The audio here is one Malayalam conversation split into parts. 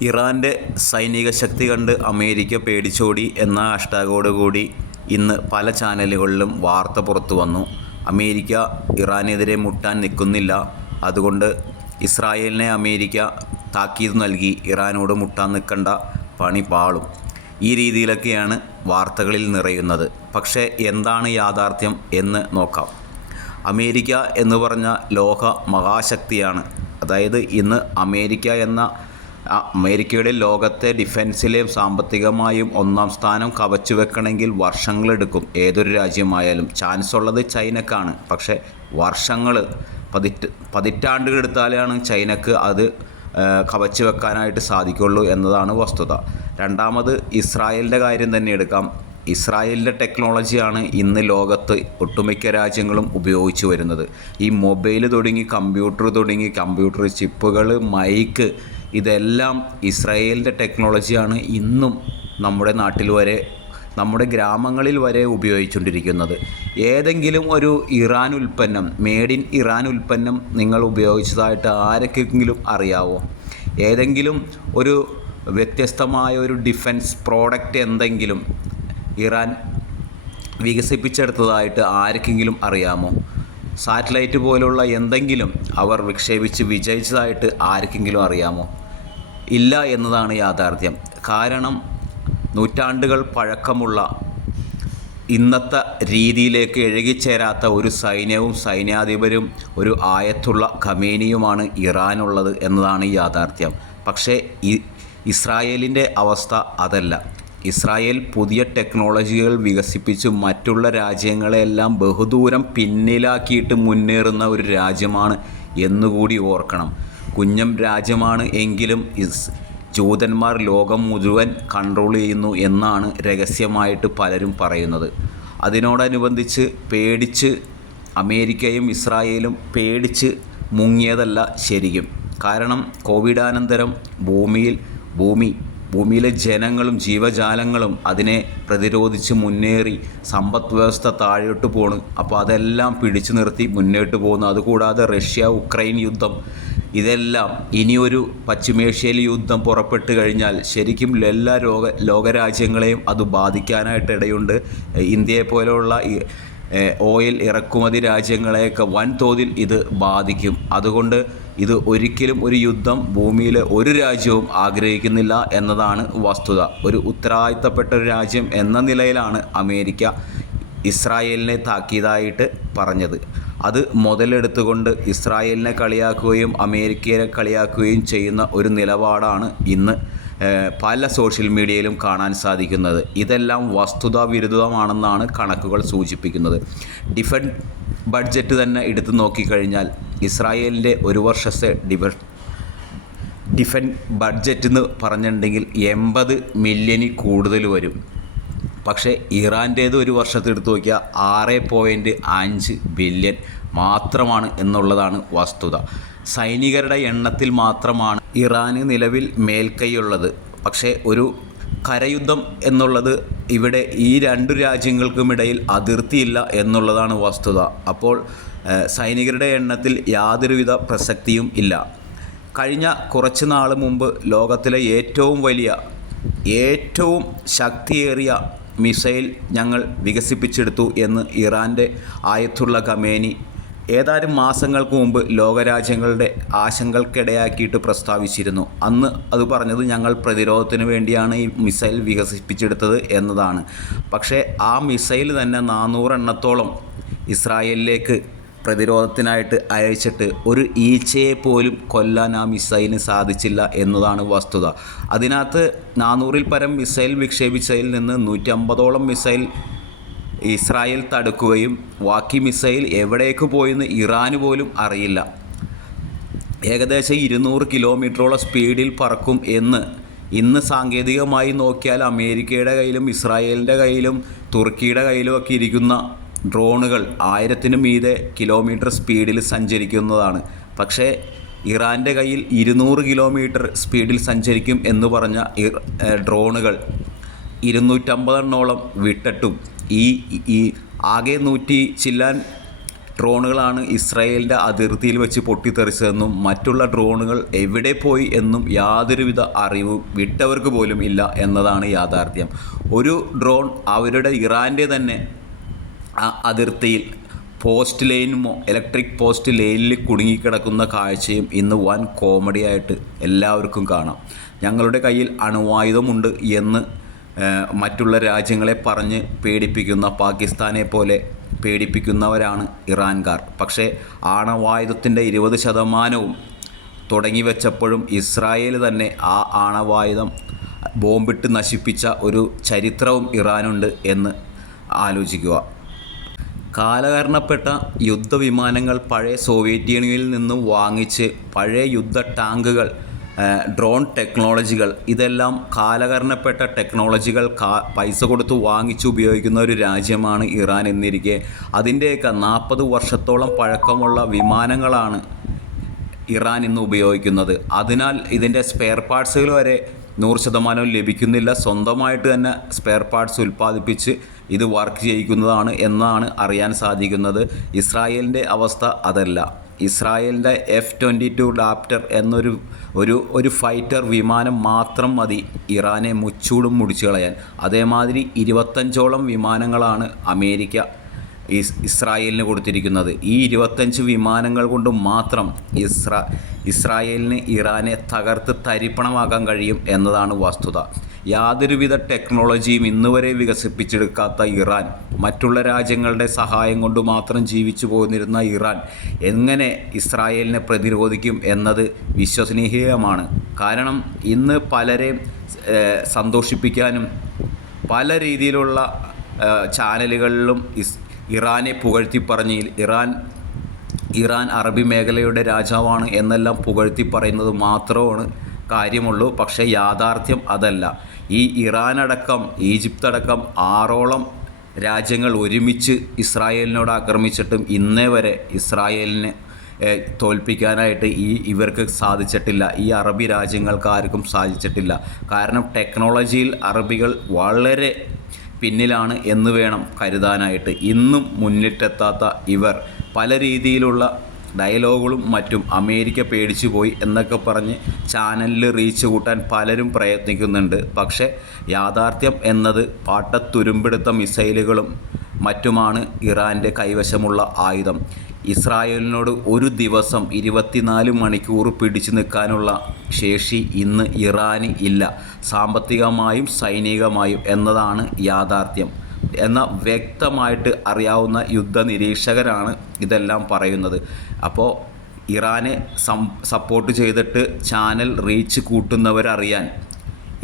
ഇറാന്റെ സൈനിക ശക്തി കണ്ട് അമേരിക്ക പേടിച്ചോടി എന്ന ഹാഷ്ടാഗോടുകൂടി ഇന്ന് പല ചാനലുകളിലും വാർത്ത പുറത്തു വന്നു. അമേരിക്ക ഇറാനെതിരെ മുട്ടാൻ നിൽക്കുന്നില്ല. അതുകൊണ്ട് ഇസ്രായേലിനെ അമേരിക്ക താക്കീത് നൽകി ഇറാനോട് മുട്ടാൻ നിൽക്കേണ്ട പണി പാളും. ഈ രീതിയിലൊക്കെയാണ് വാർത്തകളിൽ നിറയുന്നത്. പക്ഷേ എന്താണ് യാഥാർത്ഥ്യം എന്ന് നോക്കാം. അമേരിക്ക എന്ന് പറഞ്ഞ ലോക മഹാശക്തിയാണ്. അതായത് ഇന്ന് അമേരിക്ക എന്ന അമേരിക്കയുടെ ലോകത്തെ ഡിഫൻസിലെയും സാമ്പത്തികമായും ഒന്നാം സ്ഥാനം കവച്ചു വെക്കണമെങ്കിൽ വർഷങ്ങളെടുക്കും. ഏതൊരു രാജ്യമായാലും ചാൻസ് ഉള്ളത് ചൈനക്കാണ്. പക്ഷേ വർഷങ്ങൾ പതിറ്റ് പതിറ്റാണ്ടുകൾ എടുത്താലാണ് ചൈനക്ക് അത് കവച്ചു വെക്കാനായിട്ട് സാധിക്കുള്ളൂ എന്നതാണ് വസ്തുത. രണ്ടാമത് ഇസ്രായേലിന്റെ കാര്യം തന്നെ എടുക്കാം. ഇസ്രായേലിന്റെ ടെക്നോളജിയാണ് ഇന്ന് ലോകത്ത് ഒട്ടുമിക്ക രാജ്യങ്ങളും ഉപയോഗിച്ചു വരുന്നത്. ഈ മൊബൈൽ തുടങ്ങി കമ്പ്യൂട്ടർ തുടങ്ങി കമ്പ്യൂട്ടർ ചിപ്പുകൾ മൈക്ക് ഇതെല്ലാം ഇസ്രായേലിന്റെ ടെക്നോളജിയാണ് ഇന്നും നമ്മുടെ നാട്ടിൽ വരെ നമ്മുടെ ഗ്രാമങ്ങളിൽ വരെ ഉപയോഗിച്ചുകൊണ്ടിരിക്കുന്നത്. ഏതെങ്കിലും ഒരു ഇറാൻ ഉൽപ്പന്നം മേഡ് ഇൻ ഇറാൻ ഉൽപ്പന്നം നിങ്ങൾ ഉപയോഗിച്ചതായിട്ട് ആരൊക്കെങ്കിലും അറിയാവോ? ഏതെങ്കിലും ഒരു വ്യത്യസ്തമായ ഒരു ഡിഫൻസ് പ്രോഡക്റ്റ് എന്തെങ്കിലും ഇറാൻ വികസിപ്പിച്ചെടുത്തതായിട്ട് ആർക്കെങ്കിലും അറിയാമോ? സാറ്റലൈറ്റ് പോലുള്ള എന്തെങ്കിലും അവർ വിക്ഷേപിച്ച് വിജയിച്ചതായിട്ട് ആർക്കെങ്കിലും അറിയാമോ? ഇല്ല എന്നതാണ് യാഥാർത്ഥ്യം. കാരണം നൂറ്റാണ്ടുകൾ പഴക്കമുള്ള ഇന്നത്തെ രീതിയിലേക്ക് എഴുകിച്ചേരാത്ത ഒരു സൈന്യവും സൈന്യാധിപരും ഒരു ആയത്തുള്ള ഖമേനിയുമാണ് ഇറാനുള്ളത് എന്നതാണ് യാഥാർത്ഥ്യം. പക്ഷേ ഇസ്രായേലിന്റെ അവസ്ഥ അതല്ല. ഇസ്രായേൽ പുതിയ ടെക്നോളജികൾ വികസിപ്പിച്ച് മറ്റുള്ള രാജ്യങ്ങളെല്ലാം ബഹുദൂരം പിന്നിലാക്കിയിട്ട് മുന്നേറുന്ന ഒരു രാജ്യമാണ് എന്നുകൂടി ഓർക്കണം. കുഞ്ഞം രാജ്യമാണ് എങ്കിലും ഇസ് ജൂതന്മാർ ലോകം മുഴുവൻ കൺട്രോൾ ചെയ്യുന്നു എന്നാണ് രഹസ്യമായിട്ട് പലരും പറയുന്നത്. അതിനോടനുബന്ധിച്ച് പേടിച്ച് അമേരിക്കയും ഇസ്രായേലും പേടിച്ച് മുങ്ങിയതല്ല ശരിക്കും. കാരണം കോവിഡാനന്തരം ഭൂമിയിൽ ഭൂമി ഭൂമിയിലെ ജനങ്ങളും ജീവജാലങ്ങളും അതിനെ പ്രതിരോധിച്ച് മുന്നേറി സമ്പദ് വ്യവസ്ഥ താഴോട്ട് പോണ്. അപ്പോൾ അതെല്ലാം പിടിച്ചു നിർത്തി മുന്നോട്ട് പോകുന്നു. അതുകൂടാതെ റഷ്യ ഉക്രൈൻ യുദ്ധം ഇതെല്ലാം ഇനിയൊരു പശ്ചിമേഷ്യയിൽ യുദ്ധം പുറപ്പെട്ടു കഴിഞ്ഞാൽ ശരിക്കും എല്ലാ ലോക ലോകരാജ്യങ്ങളെയും അത് ബാധിക്കാനായിട്ട് ഇടയുണ്ട്. ഇന്ത്യയെ പോലെയുള്ള ഓയിൽ ഇറക്കുമതി രാജ്യങ്ങളെയൊക്കെ വൻതോതിൽ ഇത് ബാധിക്കും. അതുകൊണ്ട് ഇത് ഒരിക്കലും ഒരു യുദ്ധം ഭൂമിയിലെ ഒരു രാജ്യവും ആഗ്രഹിക്കുന്നില്ല എന്നതാണ് വസ്തുത. ഒരു ഉത്തരവാദിത്തപ്പെട്ട ഒരു രാജ്യം എന്ന നിലയിലാണ് അമേരിക്ക. ഇസ്രായേലിനെ താക്കീതായിട്ട് പറഞ്ഞത്. അത് മുതലെടുത്തുകൊണ്ട് ഇസ്രായേലിനെ കളിയാക്കുകയും അമേരിക്കയെ കളിയാക്കുകയും ചെയ്യുന്ന ഒരു നിലപാടാണ് ഇന്ന് പല സോഷ്യൽ മീഡിയയിലും കാണാൻ സാധിക്കുന്നത്. ഇതെല്ലാം വസ്തുതാ വിരുദ്ധമാണെന്നാണ് കണക്കുകൾ സൂചിപ്പിക്കുന്നത്. ഡിഫൻ ബഡ്ജറ്റ് തന്നെ എടുത്തു നോക്കിക്കഴിഞ്ഞാൽ ഇസ്രായേലിന്റെ ഒരു വർഷത്തെ ഡിഫ ഡിഫൻ ബഡ്ജറ്റ് എന്ന് പറഞ്ഞിട്ടുണ്ടെങ്കിൽ എൺപത് മില്യണിൽ കൂടുതൽ വരും. പക്ഷേ ഇറാന്റേത് ഒരു വർഷത്തെടുത്ത് നോക്കിയാൽ ആറ് പോയിന്റ് അഞ്ച് ബില്യൺ മാത്രമാണ് എന്നുള്ളതാണ് വസ്തുത. സൈനികരുടെ എണ്ണത്തിൽ മാത്രമാണ് ഇറാന് നിലവിൽ മേൽക്കൈയുള്ളത്. പക്ഷേ ഒരു കരയുദ്ധം എന്നുള്ളത് ഇവിടെ ഈ രണ്ടു രാജ്യങ്ങൾക്കുമിടയിൽ അതിർത്തിയില്ല എന്നുള്ളതാണ് വസ്തുത. അപ്പോൾ സൈനികരുടെ എണ്ണത്തിൽ യാതൊരുവിധ പ്രസക്തിയും ഇല്ല. കഴിഞ്ഞ കുറച്ച് നാൾ മുമ്പ് ലോകത്തിലെ ഏറ്റവും വലിയ ഏറ്റവും ശക്തിയേറിയ മിസൈൽ ഞങ്ങൾ വികസിപ്പിച്ചെടുത്തു എന്ന് ഇറാന്റെ ആയത്തുള്ള ഖമേനി ഏതാനും മാസങ്ങൾക്ക് മുമ്പ് ലോകരാജ്യങ്ങളുടെ ആശങ്കൾക്കിടയാക്കിയിട്ട് പ്രസ്താവിച്ചിരുന്നു. അന്ന് അത് പറഞ്ഞത് ഞങ്ങൾ പ്രതിരോധത്തിന് വേണ്ടിയാണ് ഈ മിസൈൽ വികസിപ്പിച്ചെടുത്തത് എന്നതാണ്. പക്ഷേ ആ മിസൈൽ തന്നെ നാനൂറെണ്ണത്തോളം ഇസ്രായേലിലേക്ക് പ്രതിരോധത്തിനായിട്ട് അയച്ചിട്ട് ഒരു ഈച്ചയെ പോലും കൊല്ലാൻ ആ മിസൈലിന് സാധിച്ചില്ല എന്നതാണ് വസ്തുത. അതിനകത്ത് നാനൂറിൽ പരം മിസൈൽ വിക്ഷേപിച്ചതിൽ നിന്ന് നൂറ്റമ്പതോളം മിസൈൽ ഇസ്രായേൽ തടുക്കുകയും ബാക്കി മിസൈൽ എവിടേക്ക് പോയെന്ന് ഇറാന് പോലും അറിയില്ല. ഏകദേശം ഇരുന്നൂറ് കിലോമീറ്ററോളം സ്പീഡിൽ പറക്കും എന്ന് ഇന്ന് സാങ്കേതികമായി നോക്കിയാൽ അമേരിക്കയുടെ കയ്യിലും ഇസ്രായേലിന്റെ കയ്യിലും തുർക്കിയുടെ കയ്യിലും ഒക്കെ ഇരിക്കുന്ന ഡ്രോണുകൾ ആയിരത്തിനു മീതെ കിലോമീറ്റർ സ്പീഡിൽ സഞ്ചരിക്കുന്നതാണ്. പക്ഷേ ഇറാന്റെ കയ്യിൽ ഇരുന്നൂറ് കിലോമീറ്റർ സ്പീഡിൽ സഞ്ചരിക്കും എന്ന് പറഞ്ഞ ഡ്രോണുകൾ ഇരുന്നൂറ്റമ്പതെണ്ണോളം വിട്ടിട്ടും ഈ ഈ ആകെ നൂറ്റി ചില്ലാൻ ഡ്രോണുകളാണ് ഇസ്രായേലിന്റെ അതിർത്തിയിൽ വെച്ച് പൊട്ടിത്തെറിച്ചതെന്നും മറ്റുള്ള ഡ്രോണുകൾ എവിടെ പോയി എന്നും യാതൊരുവിധ അറിവും വിട്ടവർക്ക് പോലും ഇല്ല എന്നതാണ് യാഥാർത്ഥ്യം. ഒരു ഡ്രോൺ അവരുടെ ഇറാന്റെ തന്നെ അതിർത്തിയിൽ പോസ്റ്റ് ലൈനുമോ ഇലക്ട്രിക് പോസ്റ്റ് ലൈനിൽ കുടുങ്ങിക്കിടക്കുന്ന കാഴ്ചയും ഇന്ന് വൻ കോമഡിയായിട്ട് എല്ലാവർക്കും കാണാം. ഞങ്ങളുടെ കയ്യിൽ അണുവായുധമുണ്ട് എന്ന് മറ്റുള്ള രാജ്യങ്ങളെ പറഞ്ഞ് പേടിപ്പിക്കുന്ന പാകിസ്ഥാനെ പോലെ പേടിപ്പിക്കുന്നവരാണ് ഇറാൻകാർ. പക്ഷേ ആണവായുധത്തിന്റെ ഇരുപത് ശതമാനവും തുടങ്ങി വെച്ചപ്പോഴും ഇസ്രായേൽ തന്നെ ആ ആണവായുധം ബോംബിട്ട് നശിപ്പിച്ച ഒരു ചരിത്രവും ഇറാനുണ്ട് എന്ന് ആലോചിക്കുക. കാലഹരണപ്പെട്ട യുദ്ധവിമാനങ്ങൾ പഴയ സോവിയറ്റ് യൂണിയനിൽ നിന്ന് വാങ്ങിച്ച് പഴയ യുദ്ധ ടാങ്കുകൾ ഡ്രോൺ ടെക്നോളജികൾ ഇതെല്ലാം കാലഹരണപ്പെട്ട ടെക്നോളജികൾ കാ പൈസ കൊടുത്ത് വാങ്ങിച്ച് ഉപയോഗിക്കുന്ന ഒരു രാജ്യമാണ് ഇറാൻ എന്നിരിക്കെ. അതിന്റെയൊക്കെ നാൽപ്പത് വർഷത്തോളം പഴക്കമുള്ള വിമാനങ്ങളാണ് ഇറാൻ ഇന്ന് ഉപയോഗിക്കുന്നത്. അതിനാൽ ഇതിന്റെ സ്പെയർ പാർട്സുകൾ വരെ നൂറ് ശതമാനവും ലഭിക്കുന്നില്ല. സ്വന്തമായിട്ട് തന്നെ സ്പെയർ പാർട്സ് ഉൽപ്പാദിപ്പിച്ച് ഇത് വർക്ക് ചെയ്യിക്കുന്നതാണ് എന്നാണ് അറിയാൻ സാധിക്കുന്നത്. ഇസ്രായേലിന്റെ അവസ്ഥ അതല്ല. ഇസ്രായേലിന്റെ എഫ് ട്വന്റി ടു ഡാപ്റ്റർ എന്നൊരു ഒരു ഒരു ഫൈറ്റർ വിമാനം മാത്രം മതി ഇറാനെ മുച്ചൂടും മുടിച്ചു കളയാൻ. അതേമാതിരി ഇരുപത്തഞ്ചോളം വിമാനങ്ങളാണ് അമേരിക്ക ഇസ്രായേലിന് കൊടുത്തിരിക്കുന്നത്. ഈ ഇരുപത്തഞ്ച് വിമാനങ്ങൾ കൊണ്ട് മാത്രം ഇസ്രാ ഇസ്രായേലിന് ഇറാനെ തകർത്ത് തരിപ്പണമാക്കാൻ കഴിയും എന്നതാണ് വസ്തുത. യാതൊരുവിധ ടെക്നോളജിയും ഇന്നുവരെ വികസിപ്പിച്ചെടുക്കാത്ത ഇറാൻ മറ്റുള്ള രാജ്യങ്ങളുടെ സഹായം കൊണ്ട് മാത്രം ജീവിച്ചു പോന്നിരുന്ന ഇറാൻ എങ്ങനെ ഇസ്രായേലിനെ പ്രതിരോധിക്കും എന്നത് വിശ്വസനീയമാണ്. കാരണം ഇന്ന് പലരെ സന്തോഷിപ്പിക്കാനും പല രീതിയിലുള്ള ചാനലുകളിലും ഇസ് ഇറാനെ പുകഴ്ത്തി പറഞ്ഞ് ഇറാൻ ഇറാൻ അറബി മേഖലയുടെ രാജാവാണ് എന്നെല്ലാം പുകഴ്ത്തി പറയുന്നത് മാത്രമാണ് കാര്യമുള്ളൂ. പക്ഷേ യാഥാർത്ഥ്യം അതല്ല. ഈ ഇറാൻ അടക്കം ഈജിപ്ത് അടക്കം ആറോളം രാജ്യങ്ങൾ ഒരുമിച്ച് ഇസ്രായേലിനോട് ആക്രമിച്ചിട്ടും ഇന്നേ വരെ ഇസ്രായേലിനെ തോൽപ്പിക്കാനായിട്ട് ഈ ഇവർക്ക് സാധിച്ചിട്ടില്ല. ഈ അറബി രാജ്യങ്ങൾക്ക് ആർക്കും സാധിച്ചിട്ടില്ല. കാരണം ടെക്നോളജിയിൽ അറബികൾ വളരെ പിന്നിലാണ് എന്ന് വേണം കരുതാനായിട്ട്. ഇന്നും മുന്നിട്ടെത്താത്ത ഇവർ പല രീതിയിലുള്ള ഡയലോഗുകളും മറ്റും അമേരിക്ക പേടിച്ചു പോയി എന്നൊക്കെ പറഞ്ഞ് ചാനലിൽ റീച്ച് കൂട്ടാൻ പലരും പ്രയത്നിക്കുന്നുണ്ട്. പക്ഷേ യാഥാർത്ഥ്യം എന്നത് പാട്ടത്തുരുമ്പെടുത്ത മിസൈലുകളും മറ്റുമാണ് ഇറാന്റെ കൈവശമുള്ള ആയുധം. ഇസ്രായേലിനോട് ഒരു ദിവസം ഇരുപത്തിനാല് മണിക്കൂർ പിടിച്ചു നിൽക്കാനുള്ള ശേഷി ഇന്ന് ഇറാന് ഇല്ല. സാമ്പത്തികമായും സൈനികമായും എന്നതാണ് യാഥാർത്ഥ്യം. എന്ന വ്യക്തമായിട്ട് അറിയാവുന്ന യുദ്ധ നിരീക്ഷകരാണ് ഇതെല്ലാം പറയുന്നത്. അപ്പോൾ ഇറാനെ സപ്പോർട്ട് ചെയ്തിട്ട് ചാനൽ റീച്ച് കൂട്ടുന്നവരറിയാൻ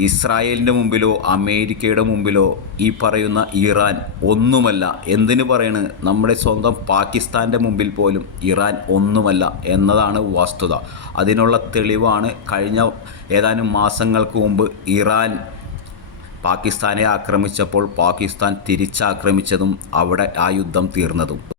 ഇസ്രായേലിന്റെ മുമ്പിലോ അമേരിക്കയുടെ മുമ്പിലോ ഈ പറയുന്ന ഇറാൻ ഒന്നുമല്ല. എന്തിനു പറയണ്? നമ്മുടെ സ്വന്തം പാകിസ്ഥാന്റെ മുമ്പിൽ പോലും ഇറാൻ ഒന്നുമല്ല എന്നതാണ് വസ്തുത. അതിനുള്ള തെളിവാണ് കഴിഞ്ഞ ഏതാനും മാസങ്ങൾക്ക് മുമ്പ് ഇറാൻ പാകിസ്ഥാനെ ആക്രമിച്ചപ്പോൾ പാകിസ്ഥാൻ തിരിച്ചാക്രമിച്ചതും അവിടെ ആ യുദ്ധം തീർന്നതും.